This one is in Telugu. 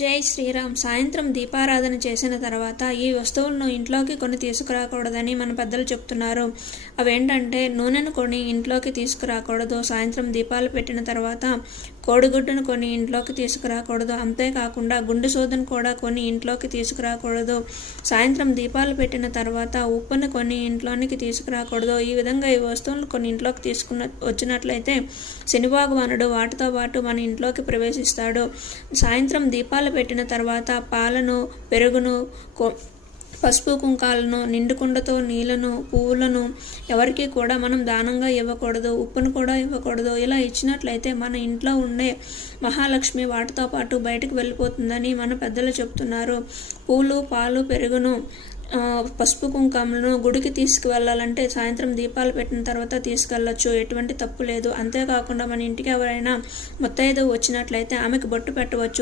జై శ్రీరామ్. సాయంత్రం దీపారాధన చేసిన తర్వాత ఈ వస్తువులను ఇంట్లోకి కొని తీసుకురాకూడదని మన పెద్దలు చెప్తున్నారు. అవేంటంటే నూనెను కొని ఇంట్లోకి తీసుకురాకూడదు, సాయంత్రం దీపాలు పెట్టిన తర్వాత కోడిగుడ్డును కొని ఇంట్లోకి తీసుకురాకూడదు, అంతేకాకుండా గుండు సోదును కూడా కొని ఇంట్లోకి తీసుకురాకూడదు, సాయంత్రం దీపాలు పెట్టిన తర్వాత ఉప్పును కొని ఇంట్లోనికి తీసుకురాకూడదు. ఈ విధంగా ఈ వస్తువులను కొన్ని ఇంట్లోకి వచ్చినట్లయితే శని భగవానుడు వాటితో పాటు మన ఇంట్లోకి ప్రవేశిస్తాడు. సాయంత్రం దీపాలు పెట్టిన తర్వాత పాలను, పెరుగును, పసుపు కుంకాలను, నిండు కుండతో నీళ్లను, పువ్వులను ఎవరికి కూడా మనం దానంగా ఇవ్వకూడదు, ఉప్పును కూడా ఇవ్వకూడదు. ఇలా ఇచ్చినట్లయితే మన ఇంట్లో ఉండే మహాలక్ష్మి వాటితో పాటు బయటకు వెళ్ళిపోతుందని మన పెద్దలు చెప్తున్నారు. పూలు, పాలు, పెరుగును, పసుపు కుంకాలను గుడికి తీసుకువెళ్ళాలంటే సాయంత్రం దీపాలు పెట్టిన తర్వాత తీసుకెళ్ళచ్చు, ఎటువంటి తప్పు లేదు. అంతేకాకుండా మన ఇంటికి ఎవరైనా ముత్తైదువు వచ్చినట్లయితే ఆమెకు బొట్టు పెట్టవచ్చు.